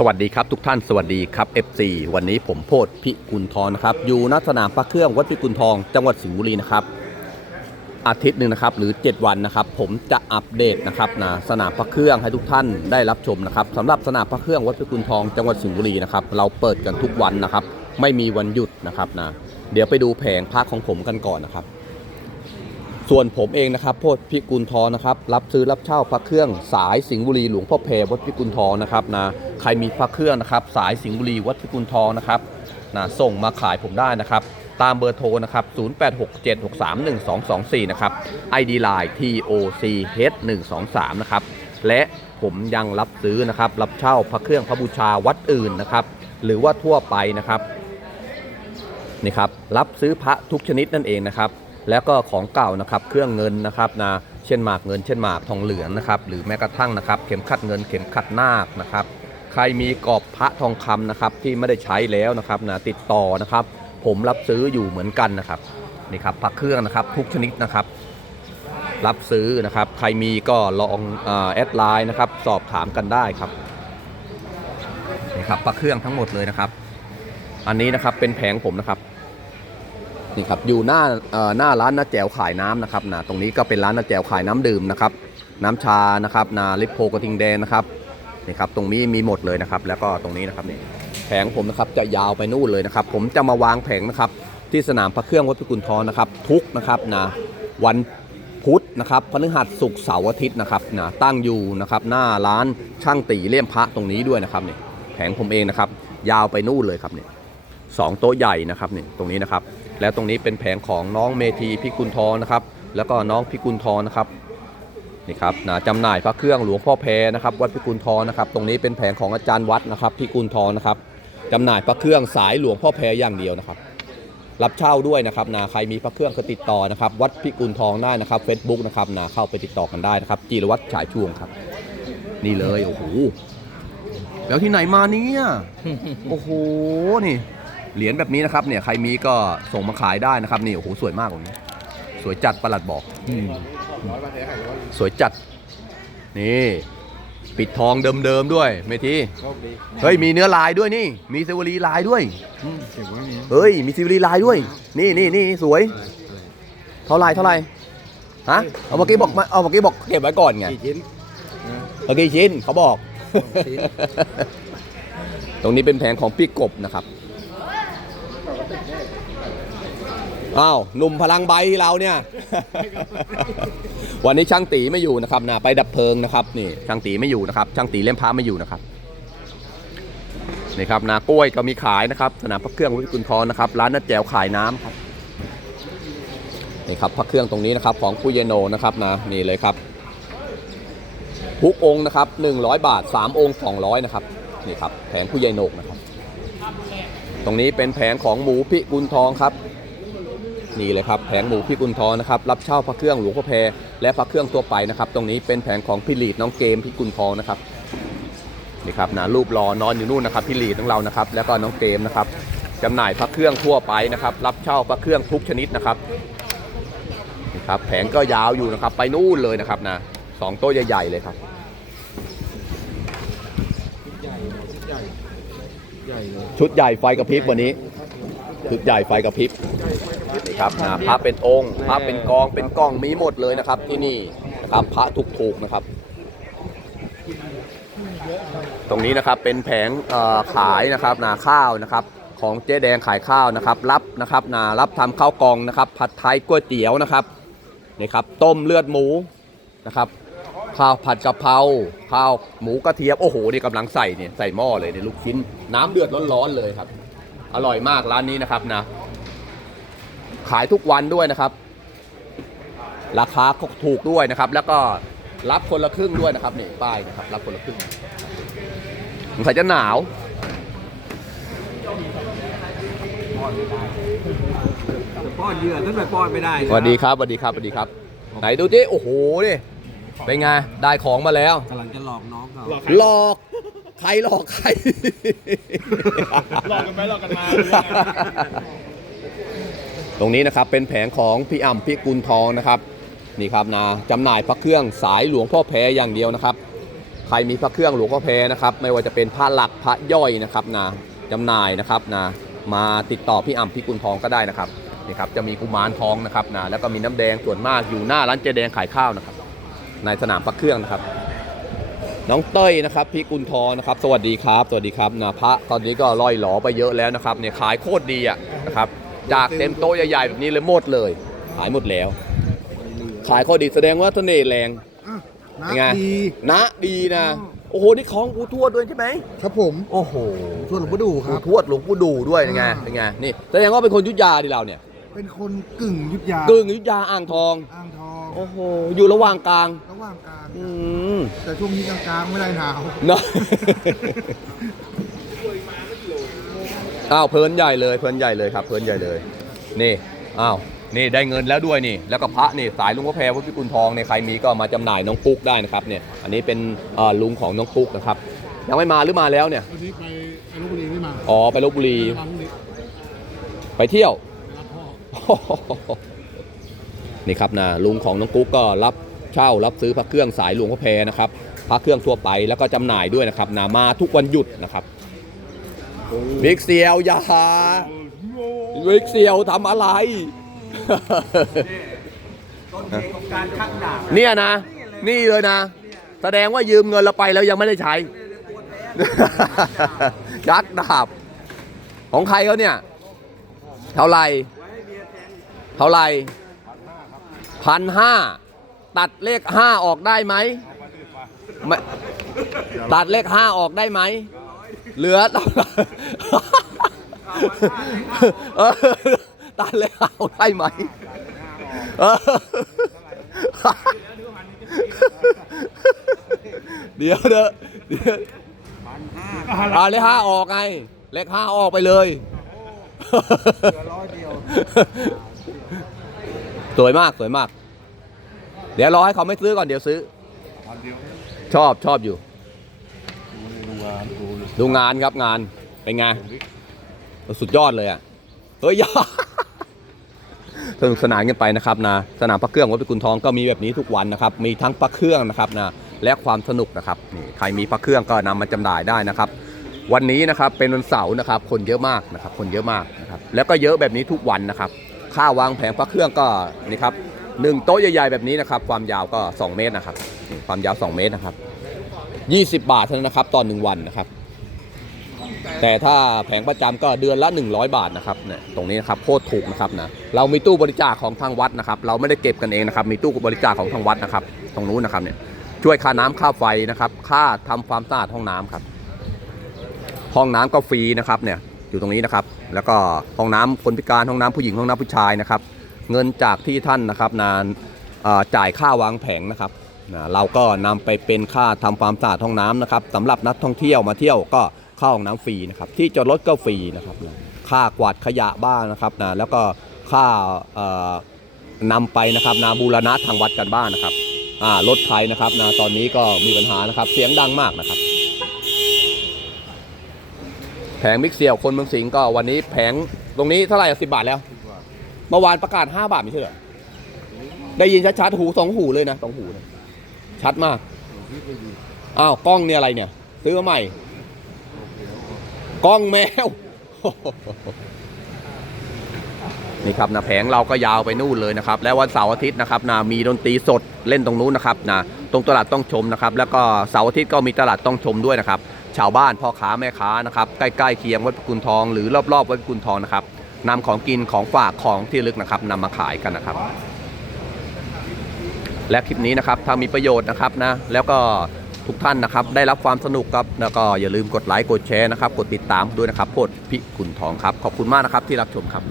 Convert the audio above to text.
สวัสดีครับทุกท่านสวัสดีครับ FC วันนี้ผมโพธพิกุลทองนะครับอยู่ณสนามพระเครื่องวัดพิกุลทอง จังหวัดสิงห์บุรีนะครับอาทิตย์หนึ่งนะครับหรือ 7 วันนะครับ ผมจะอัปเดตนะครับนะสนามพระเครื่องให้ทุกท่านได้รับชมนะครับสำหรับสนามพระเครื่องวัดพิกุลทอง จังหวัดสิงห์บุรีนะครับเราเปิดกันทุกวันนะครับ ไม่มีวันหยุดนะครับนะเดี๋ยวไปดูแผงพระของผมกันก่อนนะครับ ส่วนผมเองนะครับโพธิพิกุลทองนะครับรับซื้อรับเช่าพระเครื่องสายสิงห์บุรีหลวงพ่อเพวัดพิกุลทองนะครับนะใครมีพระเครื่องนะครับ สายสิงห์บุรีวัดพิกุลทองนะครับนะส่งมาขายผมได้นะครับ ตามเบอร์โทรนะครับ 0867631224 นะครับ ID Line TOCH123 นะครับ และผมยังรับซื้อนะครับ รับเช่าพระเครื่องพระบูชาวัดอื่นนะครับ หรือว่าทั่วไปนะครับนี่ครับรับซื้อพระทุกชนิดนั่นเองนะครับ แล้วก็ของเก่านะครับเครื่องเงินนะครับนะเช่นหมากเงินเช่นหมากทองเหลืองนะครับหรือแม้กระทั่งนะครับเข็มขัดเงินเข็มขัดนาคนะครับใครมีกรอบพระทองคำนะครับที่ไม่ได้ใช้แล้วนะครับนะติดต่อนะครับ ผมรับซื้ออยู่เหมือนกันนะครับนี่ครับพระเครื่องนะครับทุกชนิดนะครับรับซื้อนะครับใครมีก็ลองเออแอดไลน์นะครับสอบถามกันได้ครับนี่ครับพระเครื่องทั้งหมดเลยนะครับ อันนี้นะครับเป็นแผงผมนะครับ นี่ครับอยู่หน้าหน้าร้านน้าแจวขายน้ำนะครับนะตรงนี้ก็เป็นร้านน้าแจวขายน้ำดื่มนะครับน้ำชานะครับนาลิปโพกระทิงแดงนะครับนี่ครับตรงนี้มีหมดเลยนะครับ แล้วก็ตรงนี้นะครับนี่แผงผมนะครับจะยาวไปนู่นเลยนะครับ ผมจะมาวางแผงนะครับที่สนามพระเครื่องวัดพิกุลทองนะครับ ทุกนะครับนะวันพุธนะครับพฤหัสศุกร์เสาร์อาทิตย์นะครับนะตั้งอยู่นะครับหน้าร้านช่างตีเลี่ยมพระตรงนี้ด้วยนะครับนี่แผงผมเองนะครับ ยาวไปนู่นเลยครับนี่สองโต๊ะใหญ่นะครับนี่ตรงนี้นะครับ แล้วตรงนี้เป็นแผงของน้องเมธีพิกุลทองนะครับ แล้วก็น้องพิกุลทองนะครับนี่ครับนะจำหน่ายพระเครื่องหลวงพ่อแพรนะครับ วัดพิกุลทองนะครับ ตรงนี้เป็นแผงของอาจารย์วัดนะครับพิกุลทองนะครับจำหน่ายพระเครื่องสายหลวงพ่อแพรอย่างเดียวนะครับ รับเช่าด้วยนะครับนะใครมีพระเครื่องก็ติดต่อนะครับ วัดพิกุลทองได้นะครับ Facebook นะครับนะเข้าไปติดต่อกันได้นะครับ จีรวัตรฉายช่วงครับ นี่เลยโอ้โหแล้วที่ไหนมาเนี่ยโอ้โหนี่ เหรียญแบบนี้นะครับเนี่ยใครมีก็ส่งมาขายได้นะครับนี่โอ้โหสวยมากกว่านี้ สวยจัดประหลัดบอกสวยจัด นี่ ปิดทองเดิมๆด้วยเมทีเฮ้ยมีเนื้อลายด้วยนี่ มีซิวลีลายด้วยเก็บไว้เนี่ยเฮ้ยมีซิวลีลายด้วย นี่นี่นี่สวย เท่าไหรเท่าไหรฮะเอาเมื่อกี้บอกมาเอาเมื่อกี้บอกเก็บไว้ก่อนไงกี่ชิ้นเมื่อกี้ชิ้นเขาบอกชิ้นตรงนี้เป็นแผงของพี่กบนะครับ อ้าวหนุ่มพลังใบเราเนี่ย วันนี้ช่างตีไม่อยู่นะครับนะไปดับเพลิงนะครับนี่ช่างตีไม่อยู่นะครับ ช่างตีเล่มพระไม่อยู่นะครับนี่ครับนากล้วยก็มีขายนะครับ สนามพระเครื่องวิกุลทองนะครับ ร้านน้าแจวขายน้ำครับนี่ครับพระเครื่องตรงนี้นะครับ ของผู้เยโนนะครับนะนี่เลยครับทุกองค์นะครับ 100 บาท 3 องค์ 200 นะครับนี่ครับแผงผู้ใหญ่โนกนะครับ ตรงนี้เป็นแผงของหมูพิกุลทองครับ นี่เลยครับแผงหมูพิกุลทองนะครับรับเช่าพระเครื่องหลวงพ่อแพรและพระเครื่องตัวไปนะครับ ตรงนี้เป็นแผงของพี่ลีดน้องเกมพิกุลทองนะครับนี่ครับนะรูปรอนอนอยู่นู่นนะครับพี่ลีดของเรานะครับ แล้วก็น้องเกมนะครับจำหน่ายพระเครื่องทั่วไปนะครับ รับเช่าพระเครื่องทุกชนิดนะครับนี่ครับแผงก็ยาวอยู่นะครับ ไปนู่นเลยนะครับนะสองโต๊ะใหญ่ๆเลยครับชุดใหญ่ไฟกระพริบวันนี้ชุดใหญ่ไฟกระพริบ ครับนะพระเป็นองค์ พระเป็นกองเป็นกล้องมีหมดเลยนะครับ ที่นี่นะครับพระถูกๆนะครับ ตรงนี้นะครับเป็นแผงเอ่อขายนะครับนาข้าวนะครับ ของเจ๊แดงขายข้าวนะครับ รับนะครับนารับทำข้าวกล่องนะครับ ผัดไทยก๋วยเตี๋ยวนะครับนี่ครับต้มเลือดหมูนะครับข้าวผัดกะเพราข้าวหมูกระเทียมโอ้โหนี่กำลังใส่เนี่ยใส่หม้อเลยเนี่ยลูกชิ้น น้ำเดือดร้อนๆเลยครับ อร่อยมากร้านนี้นะครับนะ ขายทุกวันด้วยนะครับ ราคาก็ถูกด้วยนะครับ แล้วก็รับคนละครึ่งด้วยนะครับนี่ป้ายนะครับ รับคนละครึ่งสงสัยจะหนาวจะป้อนเหยื่อตั้งแต่ป้อนไม่ได้สวัสดีครับสวัสดีครับสวัสดีครับ ไหนดูดิโอ้โหดิเป็นไงได้ของมาแล้วกำลังจะหลอกน้องเขาหลอกใครหลอกใครหลอกกันไหมหลอกกันมา ตรงนี้นะครับเป็นแผงของพี่อ่ำพี่กุลทองนะครับนี่ครับนะจำหน่ายพระเครื่องสายหลวงพ่อแพรอย่างเดียวนะครับ ใครมีพระเครื่องหลวงพ่อแพรนะครับ ไม่ว่าจะเป็นพระหลักพระย่อยนะครับนะจำหน่ายนะครับนะมาติดต่อพี่อ่ำพี่กุลทองก็ได้นะครับนี่ครับจะมีกุมารทองนะครับนะแล้วก็มีน้ำแดงส่วนมากอยู่หน้าร้านเจแดงขายข้าวนะครับ ในสนามพระเครื่องนะครับ น้องเต้ยนะครับพี่กุลทองนะครับ สวัสดีครับ สวัสดีครับนะพระตอนนี้ก็ล่อยหลอไปเยอะแล้วนะครับเนี่ยขายโคตรดีอะนะครับ จากเต็มโต๊ะใหญ่ๆแบบนี้เลยหมดเลยขายหมดแล้ว ขายโคตรดีแสดงว่าเสน่ห์แรงอะเป็นไงนะดีนะดีนะ โอ้โห นี่ของปู่ทวดด้วยใช่ไหมครับผม โอ้โหชวนหลวงพ่อดูคปู่รับ ทวดหลวงปู่ดูด้วยเป็นไงอ่า เป็นไงนี่แสดงว่าเป็นคนอยุทธยาดิเราเนี่ยเป็นคนกึ่งยุทธยากึ่งอยุทธยาอ่างทอง อ่างทองโอ้โห อยู่ระหว่างกลาง ระหว่างกลางอืมแต่ช่วงนี้กลางๆไม่ได้หนาว เนาะ อ้าวเพลินใหญ่เลยเพลินใหญ่เลยครับเพลินใหญ่เลย นี่อ้าวนี่ได้เงินแล้วด้วยนี่แล้วก็พระนี่สายลุงพระแพรวัดพิกุลทองเนี่ยใครมีก็มาจำหน่ายน้องปุ๊กได้นะครับเนี่ยอันนี้เป็นเอ่อลุงของน้องปุ๊กนะครับยังไม่มาหรือมาแล้วเนี่ยวันนี้ไปอนุบุรีไม่มาอ๋อไปลบบุรีมาพรุ่งนี้ไปเที่ยวไปรับพ่อนี่ครับนะลุงของน้องกุ๊กก็รับเช่ารับซื้อพระเครื่องสายหลวงพ่อแพรนะครับพระเครื่องทั่วไปแล้วก็จำหน่ายด้วยนะครับนะมาทุกวันหยุดนะครับ บิ๊กเซียวอย่าบิ๊กเซียวทำอะไรต้นเหตุของการชักดาบเนี่ยนะ นี่เลยนะ แสดงว่ายืมเงินเราไปแล้วยังไม่ได้ใช้ยักดาบ ของใครเขาเนี่ย เท่าไหร่เท่าไหร่พันห้าตัดเลขห้าออกได้ไหมไม่ตัดเลขห้าออกได้ไหม เหลือเออตัดเลขห้าได้ไหมเดี๋ยวเด้อเดี๋ยวเอาเลขห้าออกไง เลขห้าออกไปเลยสวยมากสวยมาก เดี๋ยวรอให้เขาไม่ซื้อก่อนเดี๋ยวซื้อ ชอบชอบอยู่ ดูงานครับงาน เป็นไง สุดยอดเลยอะ เฮ้ยย่าสนุกสนานกันไปนะครับนะสนามพระเครื่องวัดพิกุลทองก็มีแบบนี้ทุกวันนะครับ มีทั้งพระเครื่องนะครับนะและความสนุกนะครับนี่ใครมีพระเครื่องก็นำมาจำหน่ายได้นะครับ วันนี้นะครับเป็นวันเสาร์นะครับ คนเยอะมากนะครับ คนเยอะมากนะครับแล้วก็เยอะแบบนี้ทุกวันนะครับ ค่าวางแผงพระเครื่องก็นี่ครับหนึ่งโต๊ะใหญ่ๆแบบนี้นะครับ ความยาวก็ 2 เมตรนะครับ ความยาว 2 เมตรนะครับ 20 บาทเท่านั้นนะครับตอนหนึ่งวันนะครับ แต่ถ้าแผงประจำก็เดือนละ 100 บาทนะครับเนี่ยตรงนี้นะครับโคตรถูกนะครับนะเรามีตู้บริจาคของทางวัดนะครับ เราไม่ได้เก็บกันเองนะครับ มีตู้บริจาคของทางวัดนะครับ ตรงนู้นนะครับเนี่ยช่วยค่าน้ำค่าไฟนะครับ ค่าทำความสะอาดห้องน้ำครับ ห้องน้ำก็ฟรีนะครับเนี่ยอยู่ตรงนี้นะครับ แล้วก็ห้องน้ำคนพิการห้องน้ำผู้หญิงห้องน้ำผู้ชายนะครับ เงินจากที่ท่านนะครับนานจ่ายค่าวางแผงนะครับนะเราก็นำไปเป็นค่าทำความสะอาดห้องน้ำนะครับสำหรับนักท่องเที่ยวมาเที่ยวก็ เข้าห้องน้ำฟรีนะครับ ที่จอดรถก็ฟรีนะครับค่ากวาดขยะบ้างนะครับนะแล้วก็ค่าเอ่อนำไปนะครับนาบูรณะทางวัดกันบ้างนะครับอ่ารถไฟนะครับนะตอนนี้ก็มีปัญหานะครับ เสียงดังมากนะครับ แผงมิกเซียวคนเมืองสิงห์ก็วันนี้แผงตรงนี้เท่าไหร่สิบบาทแล้วเมื่อวานประกาศ5บาทไม่ใช่เหรอได้ยินชัดๆหูสองหูเลยนะสองหูนะชัดมากอ้าวกล้องเนี่ยอะไรเนี่ย ซื้อมาใหม่ กล้องแมว นี่ครับนะแผงเราก็ยาวไปนู่นเลยนะครับ แล้ววันเสาร์อาทิตย์นะครับนะมีดนตรีสดเล่นตรงนู้นนะครับนะตรงตลาดต้องชมนะครับ แล้วก็เสาร์อาทิตย์ก็มีตลาดต้องชมด้วยนะครับ ชาวบ้านพ่อค้าแม่ค้านะครับใกล้ๆเคียงวัดพิกุลทอง หรือรอบๆวัดพิกุลทองนะครับนำของกินของฝากของที่ลึกนะครับนำมาขายกันนะครับ และคลิปนี้นะครับถ้ามีประโยชน์นะครับนะแล้วก็ ทุกท่านนะครับ ได้รับความสนุกครับ แล้วก็อย่าลืมกดไลค์กดแชร์นะครับ กดติดตามด้วยนะครับโพดพิกุลทองครับ ขอบคุณมากนะครับที่รับชมครับ